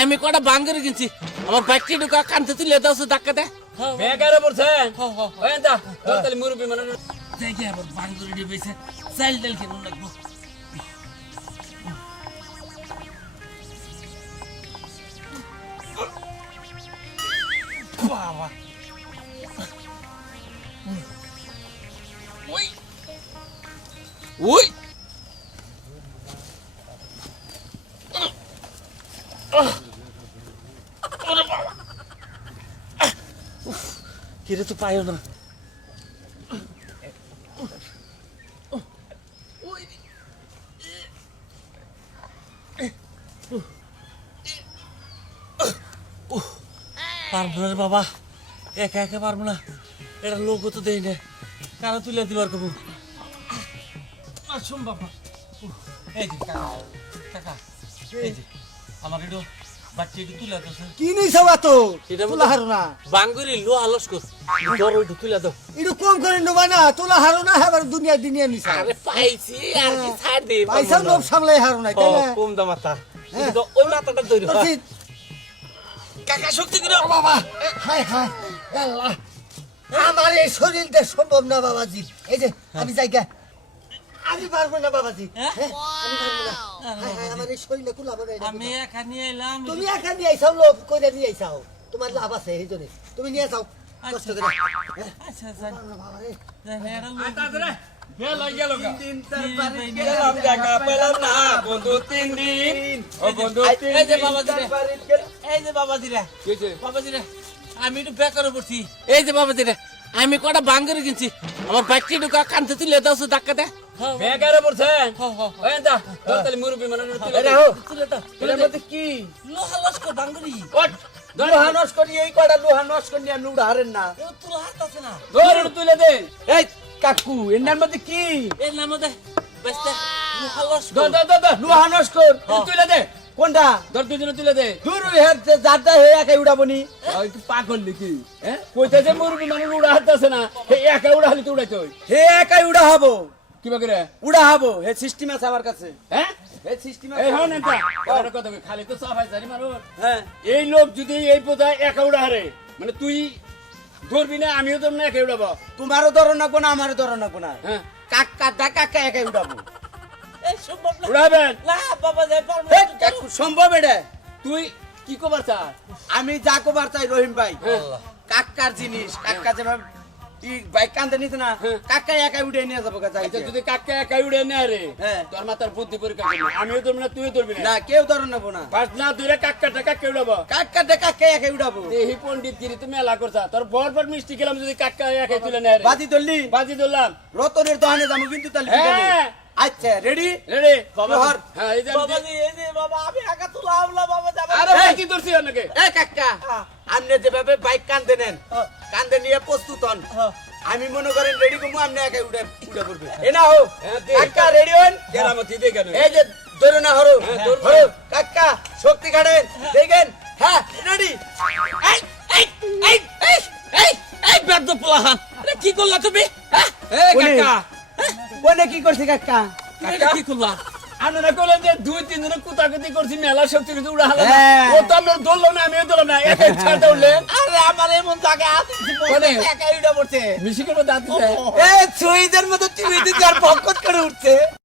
আমি কটা বাঙ্গরে কিনছি আমার বাইকটি ঢুকা কানতে তুলে দাও ধাক্কা দে বেকারে পড়ছে ওই দা তোর তাহলে মুরব্বি মানে দেখি আবার বাঙ্গরে দিয়ে বেছে চাইল ডাল কেন লাগবো বাবা ওই ওই কিরে তো পায়ও না পারবো না বাবা একা একা পারবো না এটা লোক তো দেই না কারা তুলে দিবার কবু সম্ভব না এই যে কাকা এই যে আমার একটু বাচ্চা একটু তুলে দাও কি নিছাও তো তোলা হারো না বাঙ্গুরি লো আলস কর তোর একটু তুলে দাও একটু কম করে নেবা না তোলা হারো না এবার দুনিয়া দুনিয়া নিছা আরে পাইছি আর কি ছাড় দে পয়সা লোভ সামলাই হারো না তাই না কম দাম মাথা কিন্তু ওই মাথাটা ধরে তোর কাকা শক্তি করে বাবা হায় হায় আল্লাহ আমার এই শরীরটা সম্ভব না বাবাজি এই যে আমি যাইগা আমি পারবো না বাবাজি হ্যাঁ আমি পারবো না হায় হায় আমার এই শরীরটা কুলাবো না আমি একা নিয়ে এলাম তুমি একা নিয়ে আইসাও লোভ কইরা নিয়ে আইসাও তোমার লাভ আছে এই জন্য তুমি নিয়ে যাও কষ্ট করে আচ্ছা আচ্ছা বাবা রে তাড়াতাড়ি বে লাগ গেল গা তিন চার বাড়ি গেলাম জায়গা পেলাম না বন্ধু 3 দিন ও বন্ধু 3 এই যে দিন বাবা দিরা এই যে বাবা দিরা কিছে বাবা দিরা আমি একটু বেকারে পড়ছি এই যে বাবা দিরা আমি কটা বাঙ্গরে কিনছি আমার বাইকটি ঢুকা কানতে তুলে দাও ধাক্কা দে বেকারে পড়ছে ওই দা তোর তাহলে মুরব্বি মানে তুলে দাও তুলে দাও এর মধ্যে কি লোহা লস্কর বাঙ্গরি ওট লোহা নষ্ট করি এই কয়টা লোহা নষ্ট করি আর নুড়া হারেন না তোর হাত আছে না ধর তুলে দে এই কাকু এর মধ্যে কি এর নাম দে বেস্তে লোহা লস্কর ধর ধর ধর লোহা নষ্ট কর তুলে দে কোনটা ধর দুজনে তুলে দে দূর হেড যারটা হে একাই উড়াবনি ওই তুই পাগল নাকি হ্যাঁ কইতাছে মুরব্বি মানে উড়া হাতছে না হে একা উড়া হলি তুই উড়াইছ হে একাই উড়া হবো কিবা করে উড়া হবো হে সিস্টেম আছে আমার কাছে হ্যাঁ হে সিস্টেম এই আছে হন এটা কথা কই খালি তো সাফাই জানি মারো হ্যাঁ এই লোক যদি এই পদায় একা উড়া হারে মানে তুই ধরবি না আমিও তো না একা উড়াবো তোমারও ধরো না কোন আমারও ধরো না কোন হ্যাঁ কাকা কাকা একাই উড়াবো এই সম্ভব না উড়াবেন না বাবা যাই পারবো হে না কাকু সম্ভব এটা তুই কি কবার চাস আমি যা কবার চাই রহিম ভাই হ্যাঁ। কাকার জিনিস কাকা যেভাবে ই বাইক কান্দে নিতে না হ্যাঁ। কাকা একাই উঠে নিয়ে যাবো কাছে আচ্ছা যদি কাকা একা উড়ে না রে হ্যাঁ। তোর মাথার বুদ্ধি পরীক্ষা করবি আমিও ধরবি না তুইও ধরবি না না কেউ ধরো নেবো না ফার্স্ট না তুই কাকা টাকা উড়াবো কাকা কাকা একাই উড়াবো এই পণ্ডিত গিরি তুমি মেলা করছা তোর বরবার মিষ্টি খেলাম যদি কাকা একাই তুলে নেয় রে বাজি ধরলি বাজি ধরলাম রতনের দোকানে যাবো কিন্তু তাহলে হ্যাঁ আচ্ছা রেডি রেডি বাবা ধর। হ্যাঁ এই যে বাবা জি এই যে বাবা আমি একা তুলা আমলা বাবা যাবে আরে ভাই কি করছিস নাকি এ কাকা আপনি যেভাবে বাইক কান্দে নেন কান্দে নিয়ে প্রস্তুত হন আমি মনে করেন রেডি করবো আপনি একাই উঠে উঠে পড়বে এ না হোক কাকা রেডি হন কেরামতি দে কেন এই যে ধরে না হরো ধরবো। হরো কাকা শক্তি কাটেন দেখেন হ্যাঁ রেডি এই এই এই এই এই এই বেদ পোলাহান আরে কি করলা তুমি হ্যাঁ এই কোনে? কাকা কোনে কি করছে কাকা এটা কি করলা আপনারা কইলেন যে 2-3 দিনে কুতাকুতি করছি মেলা শক্তি কিন্তু উড়া হলো না হ্যাঁ। ও তো আমরা ধরলো না আমিও ধরলাম না একাই ছাড়তে উঠলেন আরে আমার এমন জায়গা আছে কোনে? একা উড়ে পড়ছে মিশি করে দাঁত দিছে এ সুইদের মতো টিভিতে যার বকত করে উঠছে